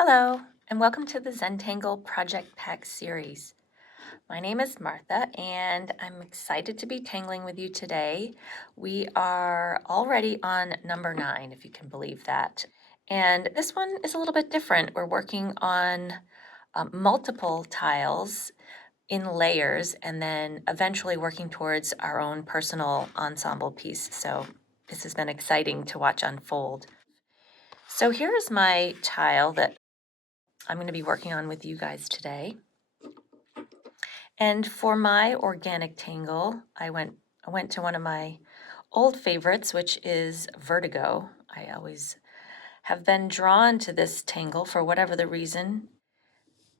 Hello, and welcome to the Zentangle Project Pack series. My name is Martha, and I'm excited to be tangling with you today. We are already on number 9, if you can believe that. And this one is a little bit different. We're working on multiple tiles in layers and then eventually working towards our own personal ensemble piece. So this has been exciting to watch unfold. So here's my tile that I'm going to be working on with you guys today. And for my organic tangle, I went to one of my old favorites, which is Vertigo. I always have been drawn to this tangle for whatever the reason.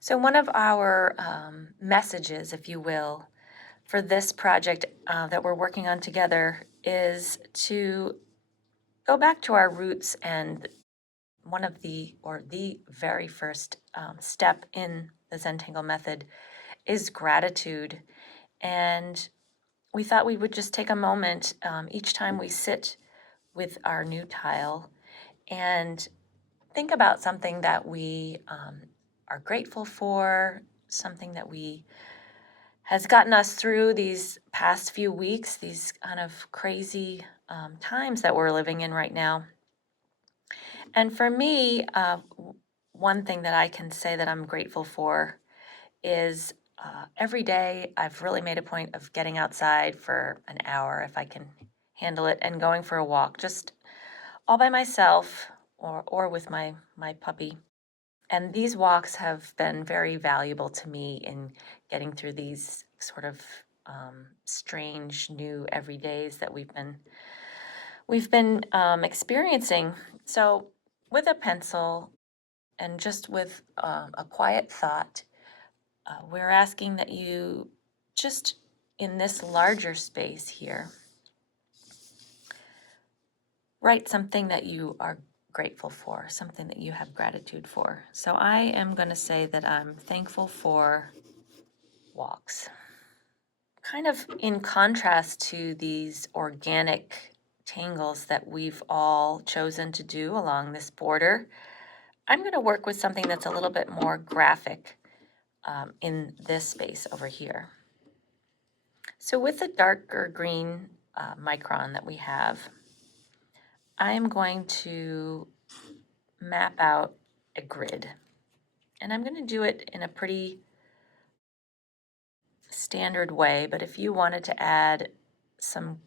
So one of our messages, if you will, for this project that we're working on together is to go back to our roots, and one of the very first step in the Zentangle method is gratitude. And we thought we would just take a moment each time we sit with our new tile and think about something that we are grateful for, something that has gotten us through these past few weeks, these kind of crazy times that we're living in right now. And for me, one thing that I can say that I'm grateful for is every day I've really made a point of getting outside for an hour if I can handle it and going for a walk, just all by myself or with my puppy. And these walks have been very valuable to me in getting through these sort of strange new everydays that we've been experiencing. So with a pencil and just with a quiet thought, we're asking that you just in this larger space here, write something that you are grateful for, something that you have gratitude for. So I am going to say that I'm thankful for walks. Kind of in contrast to these organic tangles that we've all chosen to do along this border, I'm going to work with something that's a little bit more graphic in this space over here. So with the darker green micron that we have, I'm going to map out a grid. And I'm going to do it in a pretty standard way, but if you wanted to add some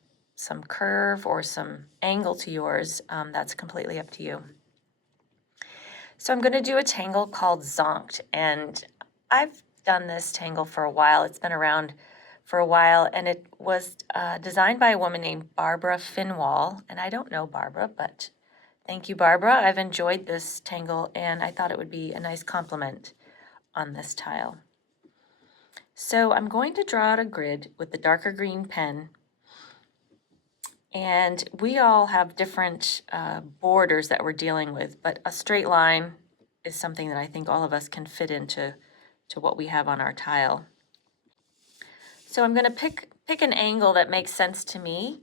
curve or some angle to yours, that's completely up to you. So I'm going to do a tangle called Zonked, and I've done this tangle for a while. It's been around for a while, and it was designed by a woman named Barbara Finwall, and I don't know Barbara, but thank you, Barbara. I've enjoyed this tangle, and I thought it would be a nice complement on this tile. So I'm going to draw out a grid with the darker green pen, and we all have different borders that we're dealing with, but a straight line is something that I think all of us can fit into what we have on our tile. So I'm going to pick an angle that makes sense to me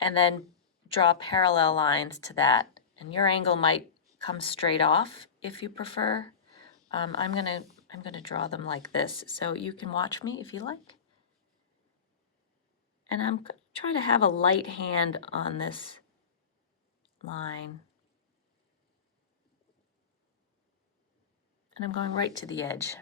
and then draw parallel lines to that. And your angle might come straight off if you prefer. I'm going to draw them like this, so you can watch me if you like. And I'm trying to have a light hand on this line. And I'm going right to the edge.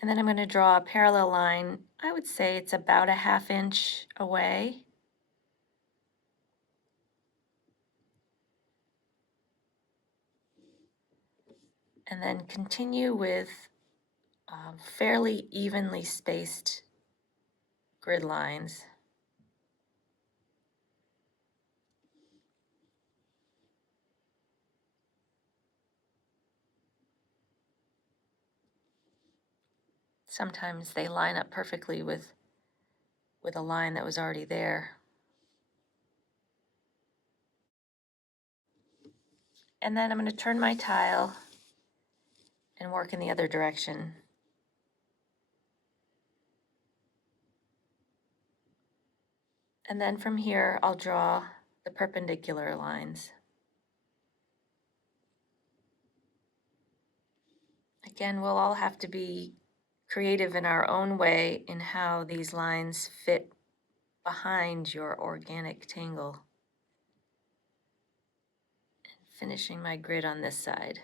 And then I'm going to draw a parallel line. I would say it's about a 1/2 inch away. And then continue with fairly evenly spaced grid lines. Sometimes they line up perfectly with a line that was already there. And then I'm going to turn my tile and work in the other direction. And then from here, I'll draw the perpendicular lines. Again, we'll all have to be creative in our own way in how these lines fit behind your organic tangle. Finishing my grid on this side.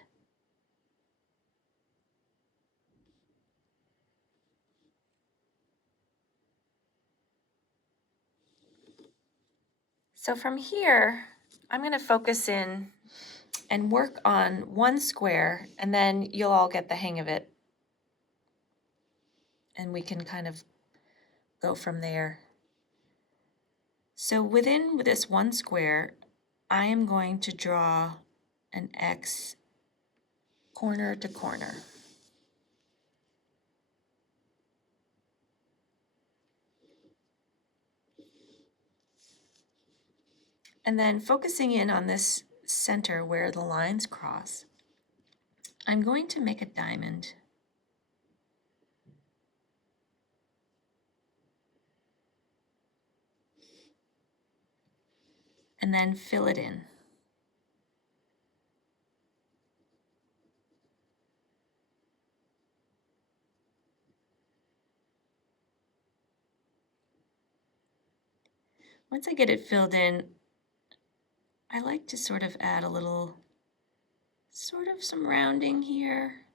So from here, I'm going to focus in and work on one square, and then you'll all get the hang of it. And we can kind of go from there. So within this one square, I am going to draw an X corner to corner. And then focusing in on this center where the lines cross, I'm going to make a diamond. And then fill it in. Once I get it filled in, I like to sort of add a little, sort of some rounding here,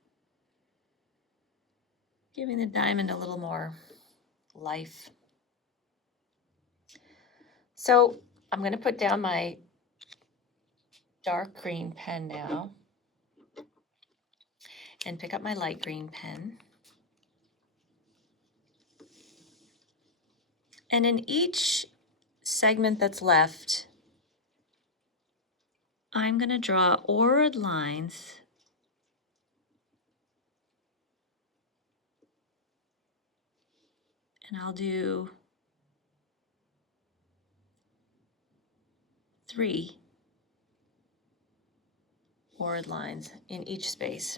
giving the diamond a little more life. So I'm going to put down my dark green pen now and pick up my light green pen. And in each segment that's left, I'm going to draw ordered lines and I'll do 3 ordered lines in each space.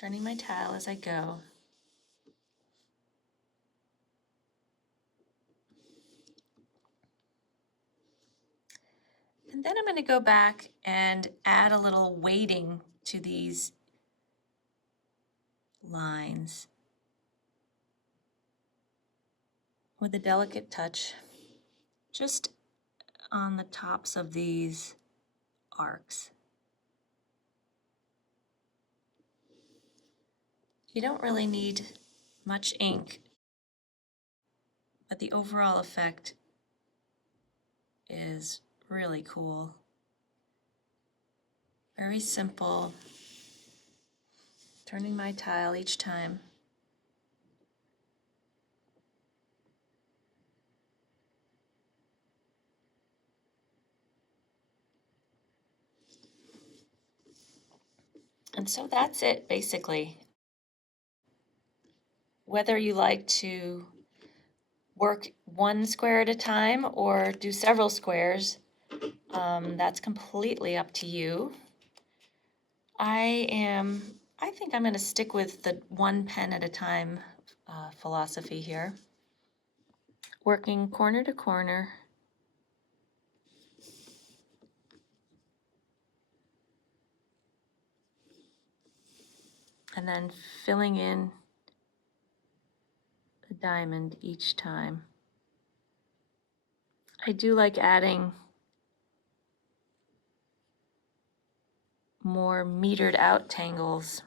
Turning my tile as I go. And then I'm going to go back and add a little weighting to these lines with a delicate touch just on the tops of these arcs. You don't really need much ink, but the overall effect is really cool. Very simple. Turning my tile each time. And so that's it, basically. Whether you like to work one square at a time or do several squares, that's completely up to you. I think I'm going to stick with the one pen at a time philosophy here. Working corner to corner. And then filling in the diamond each time. I do like adding more metered out tangles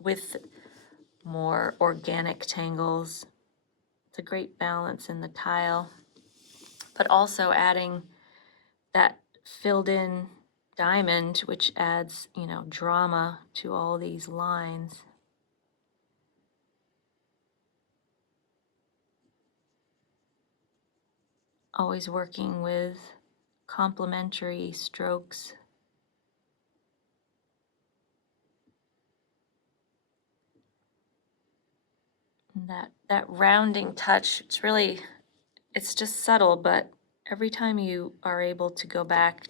with more organic tangles. It's a great balance in the tile, but also adding that filled in diamond, which adds, drama to all these lines. Always working with complementary strokes. That rounding touch, it's just subtle, but every time you are able to go back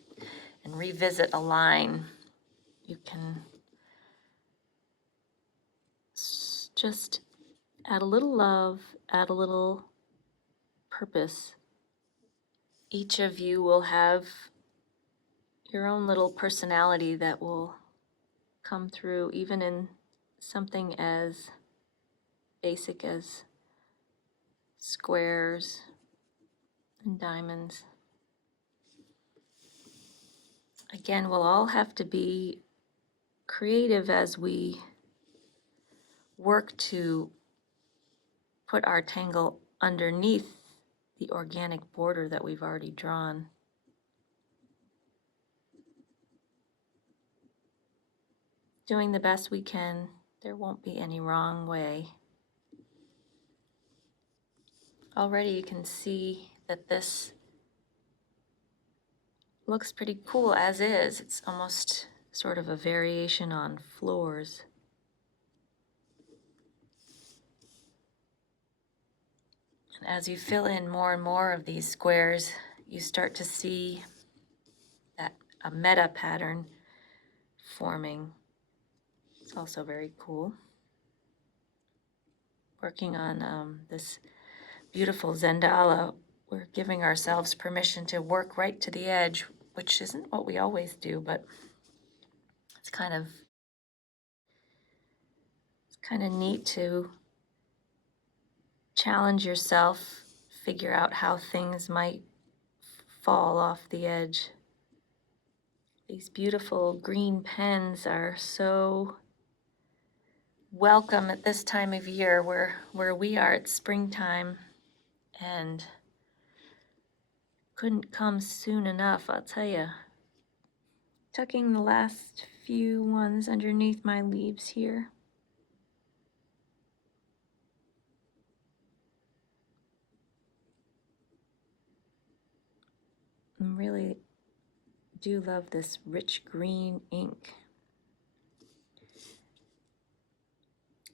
and revisit a line, you can just Add a little love, add a little purpose. Each of you will have your own little personality that will come through, even in something as basic as squares and diamonds. Again, we'll all have to be creative as we work to put our tangle underneath the organic border that we've already drawn. Doing the best we can. There won't be any wrong way. Already you can see that this looks pretty cool as is. It's almost sort of a variation on floors. And as you fill in more and more of these squares, you start to see that a meta pattern forming. It's also very cool. Working on this beautiful Zentangle, we're giving ourselves permission to work right to the edge, which isn't what we always do, but it's kind of neat to challenge yourself, figure out how things might fall off the edge. These beautiful green pens are so welcome at this time of year where we are. It's springtime and couldn't come soon enough, I'll tell you. Tucking the last few ones underneath my leaves here. I really do love this rich green ink.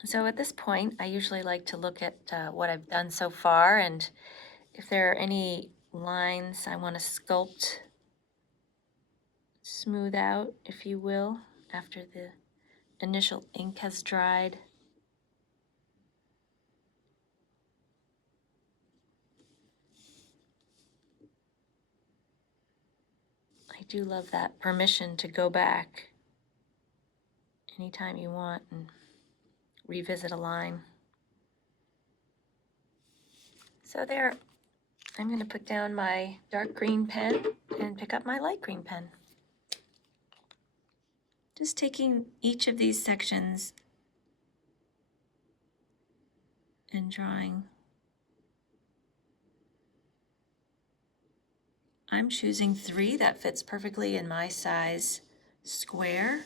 So at this point, I usually like to look at what I've done so far, and if there are any lines I want to sculpt, smooth out, if you will, after the initial ink has dried. I do love that permission to go back anytime you want and revisit a line. So there, I'm going to put down my dark green pen and pick up my light green pen. Just taking each of these sections and drawing. I'm choosing 3 that fits perfectly in my size square.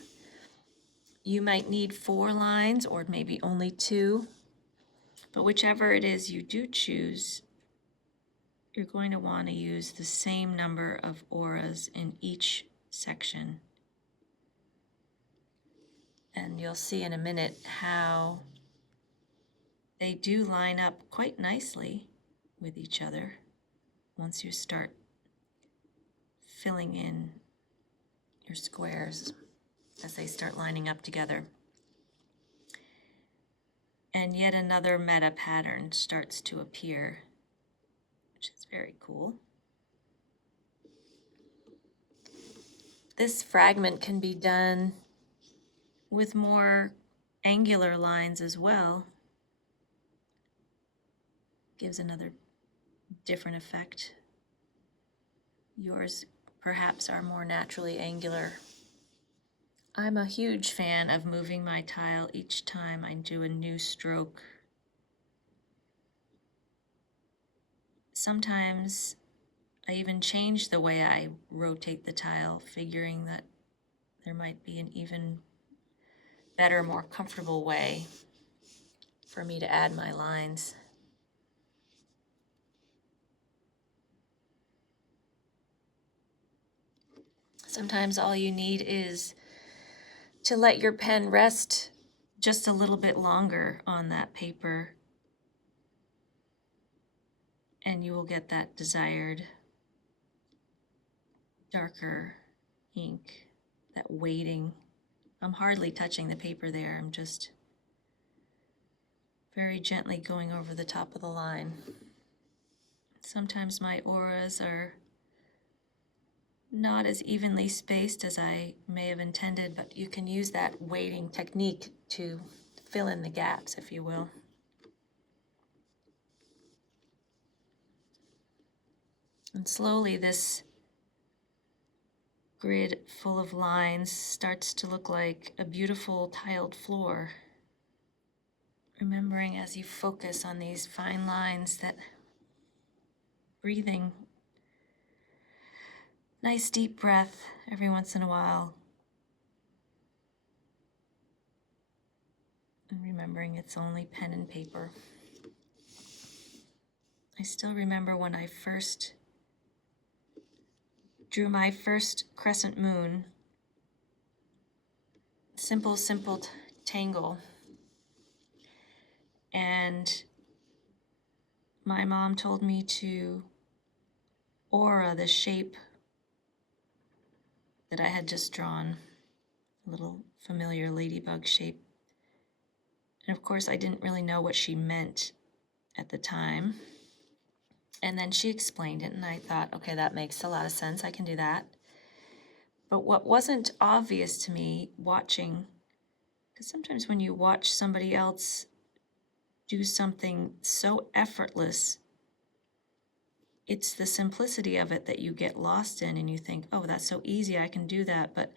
You might need 4 lines or maybe only 2, but whichever it is you do choose, you're going to want to use the same number of auras in each section. And you'll see in a minute how they do line up quite nicely with each other once you start filling in your squares as they start lining up together. And yet another meta pattern starts to appear, which is very cool. This fragment can be done with more angular lines as well. Gives another different effect. Yours perhaps are more naturally angular. I'm a huge fan of moving my tile each time I do a new stroke. Sometimes I even change the way I rotate the tile, figuring that there might be an even better, more comfortable way for me to add my lines. Sometimes all you need is to let your pen rest just a little bit longer on that paper, and you will get that desired darker ink, that weighting. I'm hardly touching the paper there. I'm just very gently going over the top of the line. Sometimes my auras are not as evenly spaced as I may have intended, but you can use that weighting technique to fill in the gaps, if you will. And slowly this grid full of lines starts to look like a beautiful tiled floor. Remembering as you focus on these fine lines that breathing, nice deep breath every once in a while. And remembering it's only pen and paper. I still remember when I first drew my first crescent moon. Simple tangle. And my mom told me to aura the shape that I had just drawn, a little familiar ladybug shape. And of course, I didn't really know what she meant at the time. And then she explained it, and I thought, okay, that makes a lot of sense. I can do that. But what wasn't obvious to me watching, because sometimes when you watch somebody else do something so effortless, it's the simplicity of it that you get lost in, and you think, oh, that's so easy, I can do that. But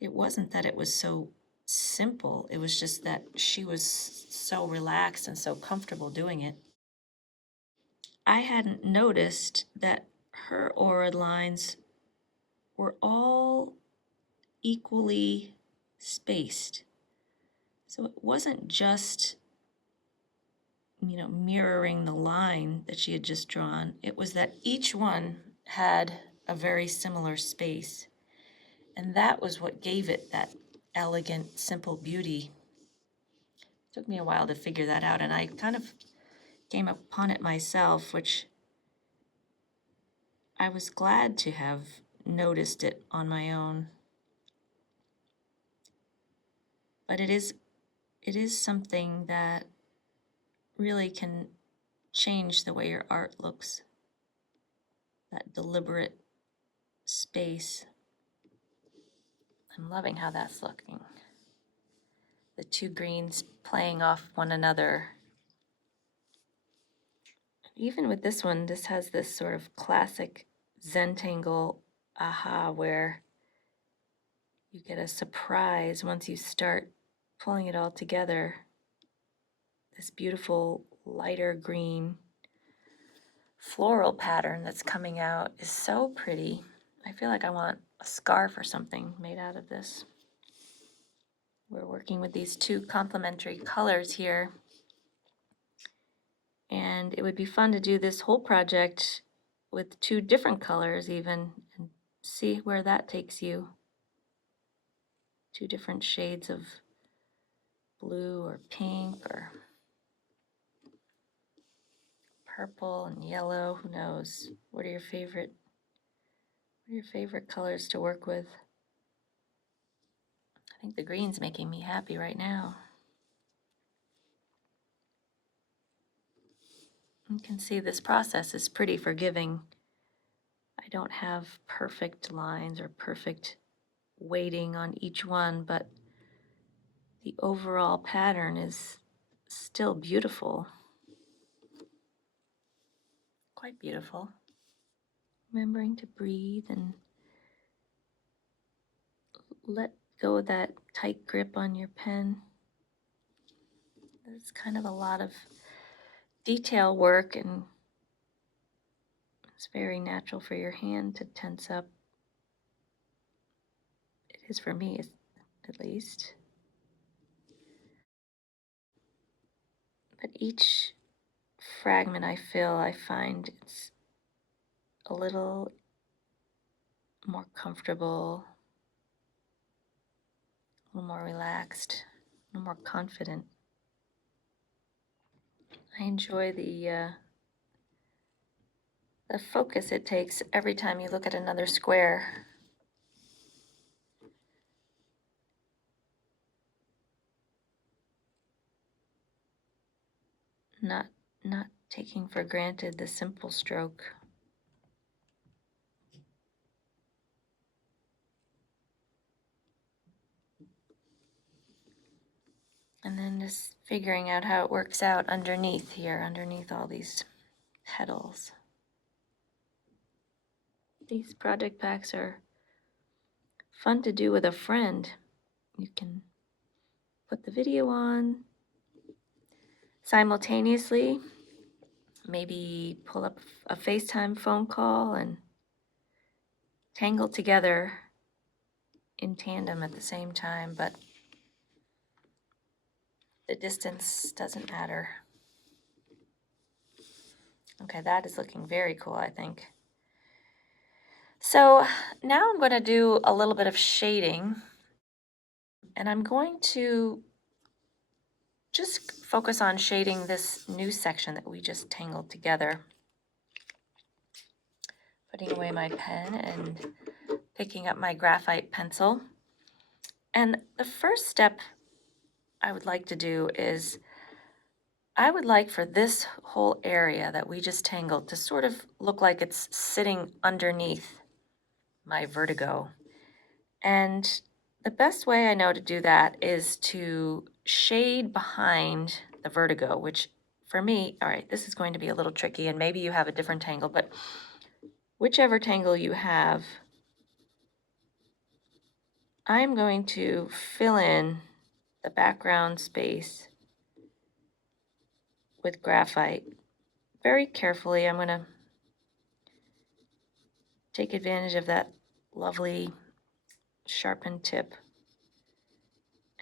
it wasn't that it was so simple. It was just that she was so relaxed and so comfortable doing it. I hadn't noticed that her aura lines were all equally spaced. So it wasn't just, mirroring the line that she had just drawn. It was that each one had a very similar space. And that was what gave it that elegant, simple beauty. It took me a while to figure that out, and I kind of came upon it myself, which I was glad to have noticed it on my own. But it is something that really can change the way your art looks. That deliberate space. I'm loving how that's looking. The two greens playing off one another. Even with this one, this has this sort of classic Zentangle aha, where you get a surprise once you start pulling it all together. This beautiful lighter green floral pattern that's coming out is so pretty. I feel like I want a scarf or something made out of this. We're working with these two complementary colors here. And it would be fun to do this whole project with two different colors even, and see where that takes you. Two different shades of blue or pink or purple and yellow, who knows? What are your favorite colors to work with? I think the green's making me happy right now. You can see this process is pretty forgiving. I don't have perfect lines or perfect weighting on each one, but the overall pattern is still beautiful. Quite beautiful. Remembering to breathe and let go of that tight grip on your pen. It's kind of a lot of detail work, and it's very natural for your hand to tense up. It is for me, at least. But each fragment I fill, I find it's a little more comfortable, a little more relaxed, a little more confident. I enjoy the focus it takes every time you look at another square. not taking for granted the simple stroke. And then just figuring out how it works out underneath here, underneath all these petals. These project packs are fun to do with a friend. You can put the video on simultaneously, maybe pull up a FaceTime phone call and tangle together in tandem at the same time, but the distance doesn't matter. Okay, that is looking very cool, I think. So now I'm going to do a little bit of shading, and I'm going to just focus on shading this new section that we just tangled together. Putting away my pen and picking up my graphite pencil. And the first step I would like to do is I would like for this whole area that we just tangled to sort of look like it's sitting underneath my vertigo. And the best way I know to do that is to shade behind the vertigo, which for me, all right, this is going to be a little tricky, and maybe you have a different tangle, but whichever tangle you have, I'm going to fill in the background space with graphite. Very carefully, I'm going to take advantage of that lovely sharpened tip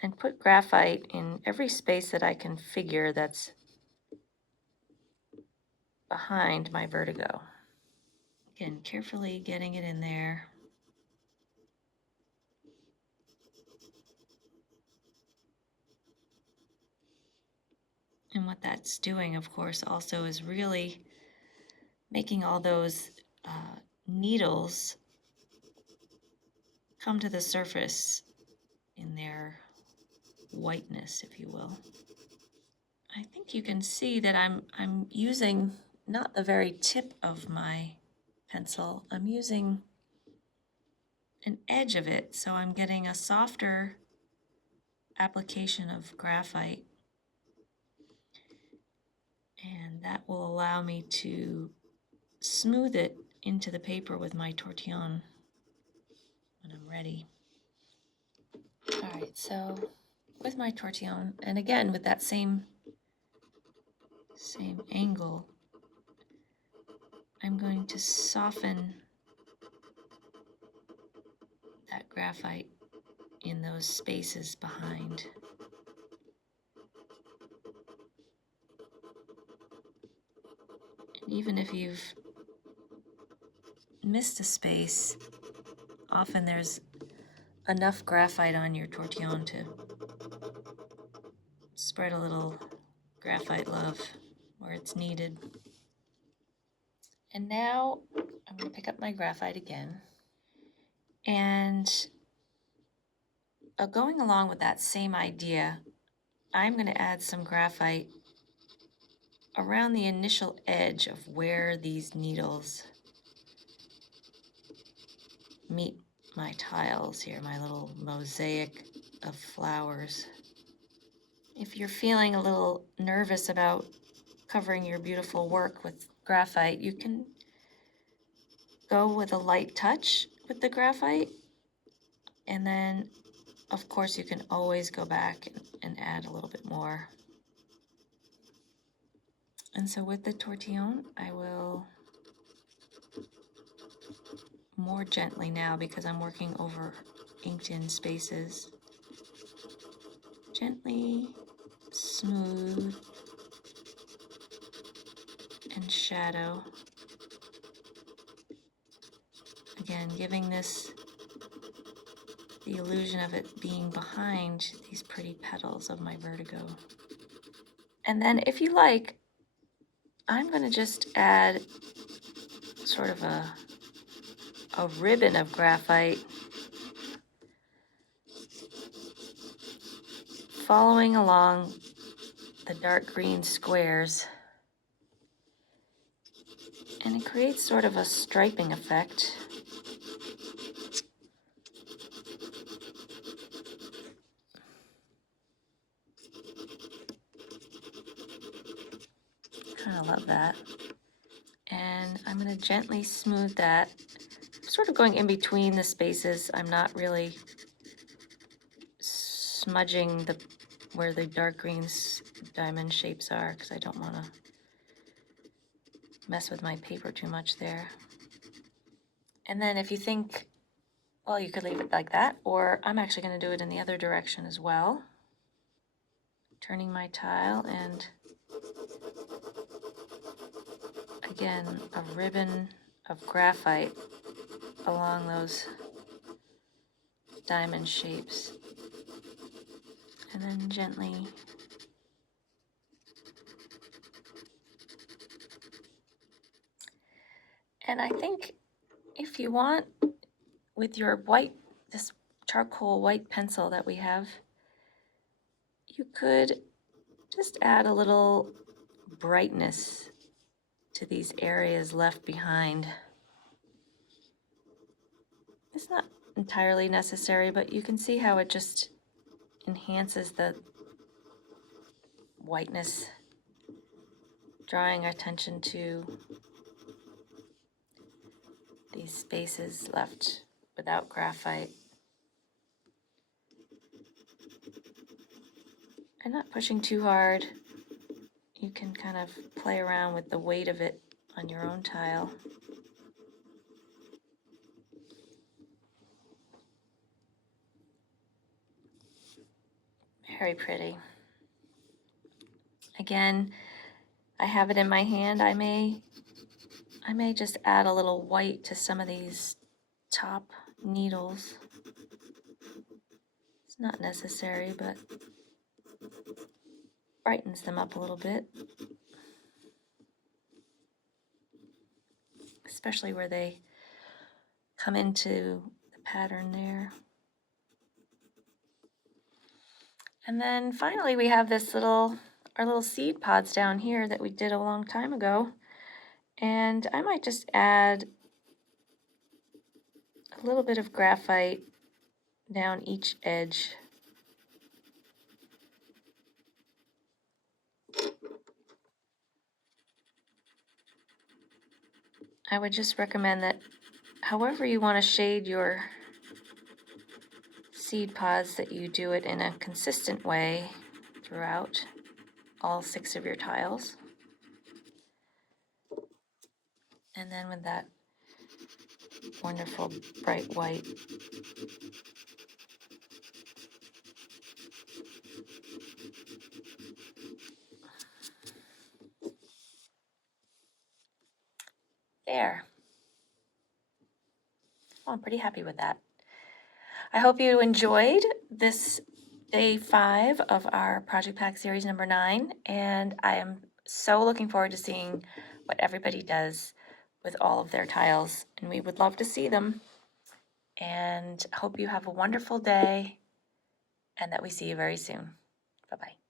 and put graphite in every space that I can figure that's behind my vertigo. Again, carefully getting it in there. And what that's doing, of course, also is really making all those needles come to the surface in their whiteness, if you will. I think you can see that I'm using not the very tip of my pencil. I'm using an edge of it, so I'm getting a softer application of graphite, and that will allow me to smooth it into the paper with my tortillon when I'm ready. All right, so with my tortillon, and again with that same angle, I'm going to soften that graphite in those spaces behind. And even if you've missed a space, often there's enough graphite on your tortillon to spread a little graphite love where it's needed. And now I'm going to pick up my graphite again. And going along with that same idea, I'm going to add some graphite around the initial edge of where these needles meet my tiles here, my little mosaic of flowers. If you're feeling a little nervous about covering your beautiful work with graphite, you can go with a light touch with the graphite, and then of course you can always go back and add a little bit more. And so with the tortillon, I will more gently now, because I'm working over inked in spaces, gently smooth and shadow. Again, giving this the illusion of it being behind these pretty petals of my vertigo. And then if you like, I'm going to just add sort of a ribbon of graphite following along the dark green squares. And it creates sort of a striping effect. Kind of love that. And I'm going to gently smooth that. I'm sort of going in between the spaces. I'm not really smudging where the dark green diamond shapes are because I don't want to mess with my paper too much there. And then if you think, well, you could leave it like that, or I'm actually going to do it in the other direction as well. Turning my tile and again, a ribbon of graphite along those diamond shapes. And then gently and I think if you want, with your this charcoal white pencil that we have, you could just add a little brightness to these areas left behind. It's not entirely necessary, but you can see how it just enhances the whiteness, drawing attention to these spaces left without graphite. And not pushing too hard. You can kind of play around with the weight of it on your own tile. Very pretty. Again, I have it in my hand. I may just add a little white to some of these top needles. It's not necessary, but brightens them up a little bit. Especially where they come into the pattern there. And then finally we have our little seed pods down here that we did a long time ago. And I might just add a little bit of graphite down each edge. I would just recommend that however you want to shade your seed pods, that you do it in a consistent way throughout all 6 of your tiles. And then with that wonderful bright white, there. Oh, I'm pretty happy with that. I hope you enjoyed this day 5 of our Project Pack series number 9, and I am so looking forward to seeing what everybody does with all of their tiles, and we would love to see them. And hope you have a wonderful day and that we see you very soon. Bye-bye.